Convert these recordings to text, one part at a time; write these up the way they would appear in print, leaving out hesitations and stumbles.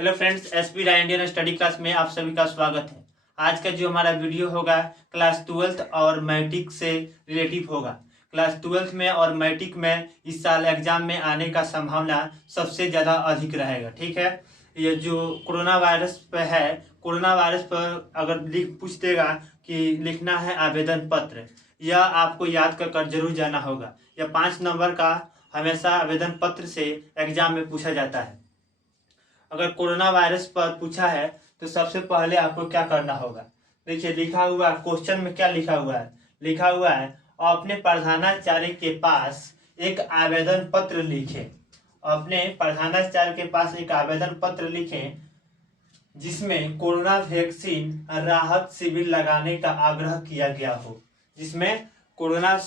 Hello friends, SP राय Indian study class में आप सभी का स्वागत है। आज का जो हमारा वीडियो होगा क्लास 12th और मैट्रिक से रिलेटिव होगा। क्लास 12th में और मैट्रिक में इस साल एग्जाम में आने का संभावना सबसे ज़्यादा अधिक रहेगा। ठीक है, ये जो कोरोना वायरस पे है, कोरोना वायरस पर अगर पूछ देगा कि लिखना है आवेदन पत्र, यह आपको याद कर जरूर जाना होगा। यह 5 नंबर का हमेशा आवेदन पत्र से एग्जाम में पूछा जाता है। अगर कोरोना वायरस पर पूछा है तो सबसे पहले आपको क्या करना होगा। देखिए, लिखा हुआ क्वेश्चन में क्या लिखा हुआ है। लिखा हुआ है अपने प्रधानाचार्य के पास एक आवेदन पत्र लिखें। अपने प्रधानाचार्य के पास एक आवेदन पत्र लिखें जिसमें कोरोना वैक्सीन राहत शिविर लगाने का आग्रह किया गया हो। जिसमें कोरोना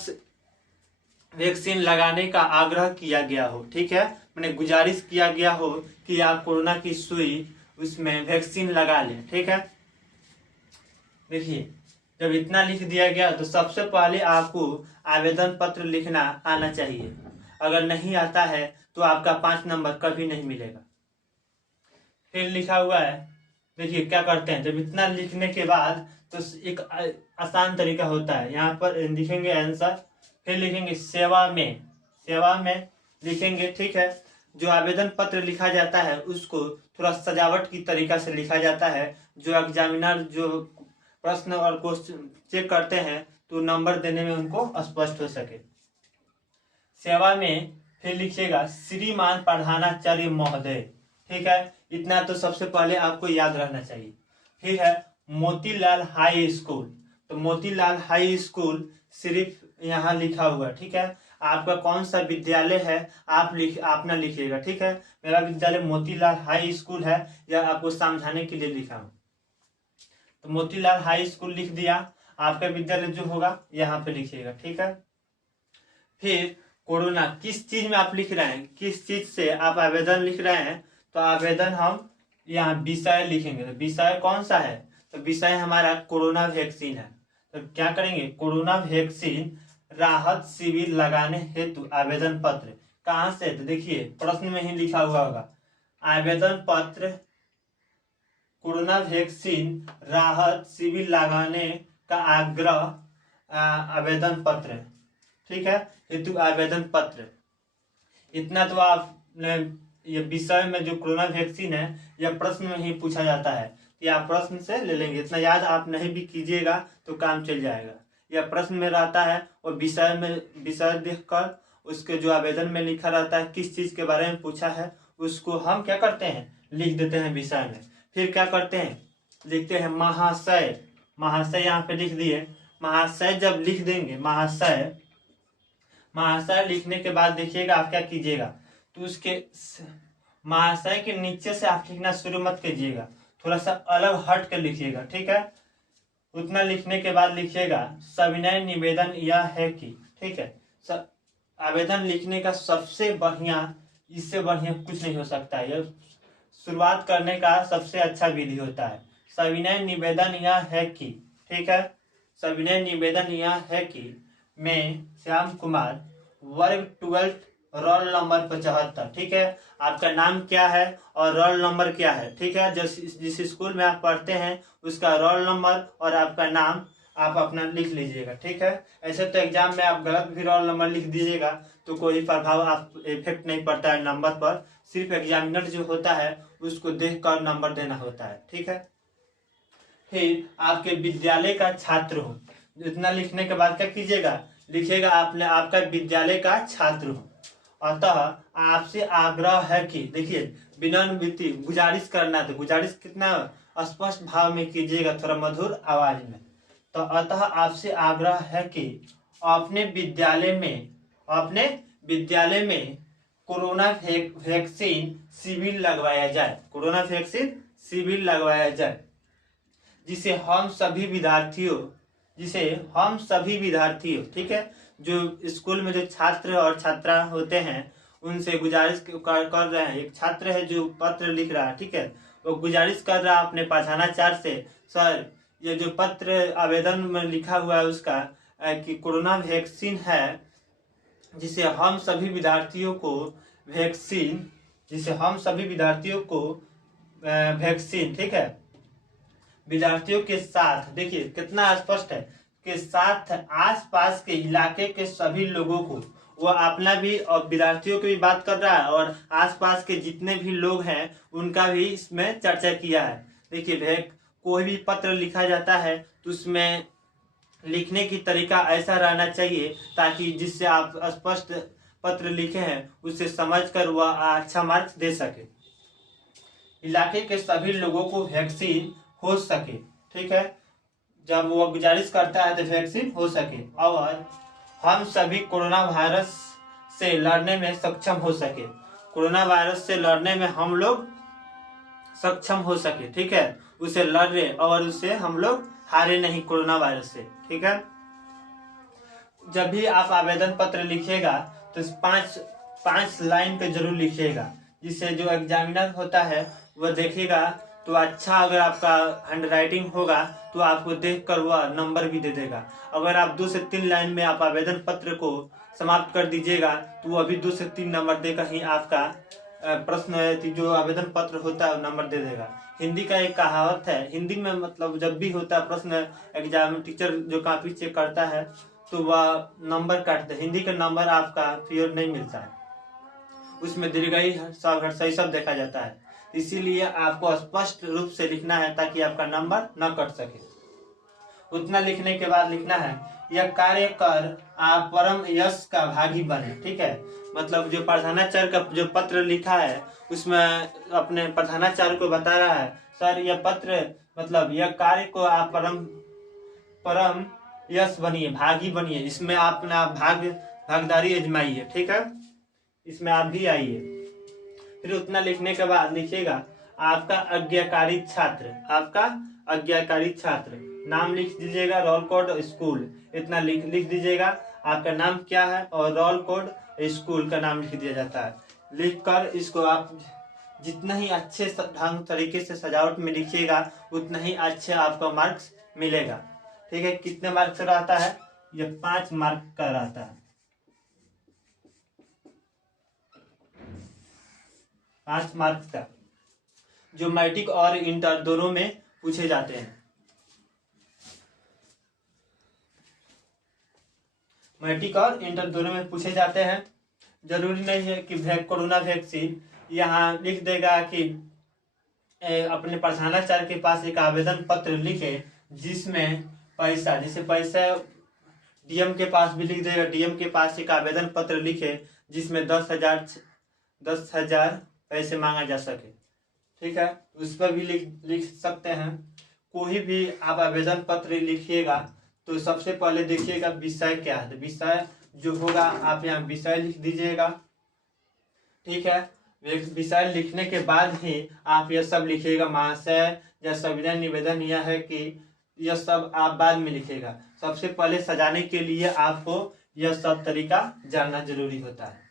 वैक्सीन लगाने का आग्रह किया गया हो। ठीक है, मैंने गुजारिश किया गया हो कि आप कोरोना की सुई उसमें वैक्सीन लगा लें। ठीक है, देखिए, जब इतना लिख दिया गया तो सबसे पहले आपको आवेदन पत्र लिखना आना चाहिए। अगर नहीं आता है तो आपका 5 नंबर कभी नहीं मिलेगा। फिर लिखा हुआ है, देखिए क्या करते हैं। जब इतना लिखने के बाद तो एक आसान तरीका होता है, यहाँ पर लिखेंगे आंसर, फिर लिखेंगे सेवा में, सेवा में लिखेंगे। ठीक है, जो आवेदन पत्र लिखा जाता है उसको थोड़ा सजावट की तरीका से लिखा जाता है, जो एग्जामिनर जो प्रश्न और क्वेश्चन चेक करते हैं तो नंबर देने में उनको स्पष्ट हो सके। सेवा में फिर लिखिएगा श्रीमान प्रधानाचार्य महोदय। ठीक है, इतना तो सबसे पहले आपको याद रहना चाहिए। फिर है मोतीलाल हाई स्कूल, तो मोतीलाल हाई स्कूल सिर्फ यहाँ लिखा हुआ है। ठीक है, आपका कौन सा विद्यालय है आप अपना लिखिएगा। ठीक है, मेरा विद्यालय मोतीलाल हाई स्कूल है, यह आपको समझाने के लिए लिखा हूँ। तो मोतीलाल हाई स्कूल लिख दिया, आपका विद्यालय जो होगा यहाँ पे लिखिएगा। ठीक है, फिर कोरोना किस चीज में आप लिख रहे हैं, किस चीज से आप आवेदन लिख रहे हैं, तो आवेदन हम यहाँ विषय लिखेंगे। तो विषय कौन सा है, तो विषय हमारा कोरोना वैक्सीन है। तो क्या करेंगे, कोरोना वैक्सीन राहत शिविर लगाने हेतु आवेदन पत्र। कहाँ से, तो देखिए प्रश्न में ही लिखा हुआ होगा आवेदन पत्र कोरोना वैक्सीन राहत शिविर लगाने का आग्रह आवेदन पत्र। ठीक है, हेतु आवेदन पत्र। इतना तो आपने, ये विषय में जो कोरोना वैक्सीन है यह प्रश्न में ही पूछा जाता है, कि आप प्रश्न से ले लेंगे। इतना याद आप नहीं भी कीजिएगा तो काम चल जाएगा। यह प्रश्न में रहता है और विषय में, विषय देखकर उसके जो आवेदन में लिखा रहता है किस चीज के बारे में पूछा है उसको हम क्या करते हैं, लिख देते हैं विषय में। फिर क्या करते हैं, लिखते हैं महाशय। महाशय यहाँ पे लिख दिए। महाशय जब लिख देंगे, महाशय, महाशय लिखने के बाद देखिएगा आप क्या कीजिएगा, तो उसके महाशय के नीचे से आप लिखना शुरू मत कीजिएगा, थोड़ा सा अलग हट कर लिखिएगा। ठीक है, उतना लिखने के बाद लिखिएगा सविनय निवेदन यह है कि, ठीक है, आवेदन लिखने का सबसे बढ़िया, इससे बढ़िया कुछ नहीं हो सकता है। यह शुरुआत करने का सबसे अच्छा विधि होता है। सविनय निवेदन यह है कि, ठीक है, सविनय निवेदन यह है कि मैं श्याम कुमार, वर्ग 12 रोल नंबर 75। ठीक है, आपका नाम क्या है और रोल नंबर क्या है। ठीक है, जिस स्कूल में आप पढ़ते हैं उसका रोल नंबर और आपका नाम आप अपना लिख लीजिएगा। ठीक है, ऐसे तो एग्जाम में आप गलत भी रोल नंबर लिख दीजिएगा तो कोई प्रभाव आप इफेक्ट नहीं पड़ता है नंबर पर। सिर्फ एग्जामिनर जो होता है उसको देखकर नंबर देना होता है। ठीक है, फिर आपके विद्यालय का छात्र हो। इतना लिखने के बाद क्या कीजिएगा, लिखिएगा आपने आपका विद्यालय का छात्र हो। अतः आपसे आग्रह है कि, देखिए विनम्र विनती, गुजारिश करना, तो गुजारिश कितना स्पष्ट भाव में कीजिएगा, थोड़ा मधुर आवाज में। तो अतः आपसे आग्रह है कि अपने विद्यालय में कोरोना वैक्सीन शिविर लगवाया जाए। कोरोना वैक्सीन शिविर लगवाया जाए जिसे हम सभी विद्यार्थियों, ठीक है, जो स्कूल में जो छात्र और छात्रा होते हैं उनसे गुजारिश कर रहे हैं। एक छात्र है जो पत्र लिख रहा है, ठीक है, वो गुजारिश कर रहा है अपने प्रधानाचार्य से, सर ये जो पत्र आवेदन में लिखा हुआ है उसका कि कोरोना वैक्सीन है जिसे हम सभी विद्यार्थियों को वैक्सीन, ठीक है, विद्यार्थियों के साथ, देखिए कितना स्पष्ट है, के साथ आसपास के इलाके के सभी लोगों को, वो अपना भी और विद्यार्थियों की भी बात कर रहा है और आसपास के जितने भी लोग हैं उनका भी इसमें चर्चा किया है। देखिए कोई भी पत्र लिखा जाता है तो उसमें लिखने की तरीका ऐसा रहना चाहिए ताकि जिससे आप स्पष्ट पत्र लिखे हैं उसे समझकर वह अच्छा मार्क्स दे सके। इलाके के सभी लोगों को वैक्सीन हो सके, ठीक है, जब वो गुजारिश करता है तो वैक्सीन हो सके और हम सभी कोरोना वायरस से लड़ने में सक्षम हो सके, कोरोना वायरस से लड़ने में हम लोग सक्षम हो सके, ठीक है, उसे लड़ रहे और उसे हम लोग हारे नहीं कोरोना वायरस से, ठीक है। जब भी आप आवेदन पत्र लिखिएगा तो 5 लाइन पे जरूर लिखिएगा, जिससे जो एग्जामिनर होता है वह देखेगा तो अच्छा, अगर आपका हैंड राइटिंग होगा तो आपको देखकर वह नंबर भी दे देगा। अगर आप 2 से 3 लाइन में आप आवेदन पत्र को समाप्त कर दीजिएगा तो वह भी 2 से 3 नंबर देकर ही आपका प्रश्न जो आवेदन पत्र होता है नंबर दे देगा। हिंदी का एक कहावत है, हिंदी में मतलब जब भी होता है प्रश्न, एग्जाम टीचर जो कॉपी चेक करता है तो वह नंबर काटते, हिंदी का नंबर आपका प्योर नहीं मिलता है, उसमें दीर्घई सही सब देखा जाता है। इसीलिए आपको स्पष्ट रूप से लिखना है ताकि आपका नंबर न कट सके। उतना लिखने के बाद लिखना है, यह कार्य कर आप परम यश का भागी बने, ठीक है, मतलब जो प्रधानाचार्य का जो पत्र लिखा है उसमें अपने प्रधानाचार्य को बता रहा है, सर यह पत्र मतलब यह कार्य को आप परम यश बनिए, भागी बनिए, इसमें आप अपना भागदारी आजमाइए, ठीक है, इसमें आप भी आइए। फिर उतना लिखने के बाद लिखिएगा, आपका आज्ञाकारी छात्र, नाम लिख दीजिएगा, रोल कोड स्कूल, इतना लिख दीजिएगा, आपका नाम क्या है और रोल कोड स्कूल का नाम लिख दिया जाता है। लिखकर इसको आप जितना ही अच्छे ढंग तरीके से सजावट में लिखिएगा उतना ही अच्छे आपका मार्क्स मिलेगा, ठीक है। कितने मार्क्स रहता है, ये 5 मार्क का रहता है, 5 मार्क्स का, जो मैट्रिक और इंटर दोनों में पूछे जाते हैं। मैट्रिक और इंटर दोनों में पूछे जाते हैं। जरूरी नहीं है कि कोरोना वैक्सीन, यहाँ लिख देगा कि अपने प्रधानाचार्य के पास एक आवेदन पत्र लिखे जिसमें पैसा, जैसे पैसा डीएम के पास भी लिख देगा, डीएम के पास एक आवेदन पत्र लिखे जिसमें 10,000 पैसे मांगा जा सके, ठीक है, उस पर भी लिख सकते हैं। कोई भी आप आवेदन पत्र लिखिएगा तो सबसे पहले देखिएगा विषय क्या है, विषय जो होगा आप यहाँ विषय लिख दीजिएगा, ठीक है। विषय लिखने के बाद ही आप यह सब लिखिएगा, महाशय या संविदा निवेदन यह है कि यह सब आप बाद में लिखिएगा। सबसे पहले सजाने के लिए आपको यह सब तरीका जानना जरूरी होता है।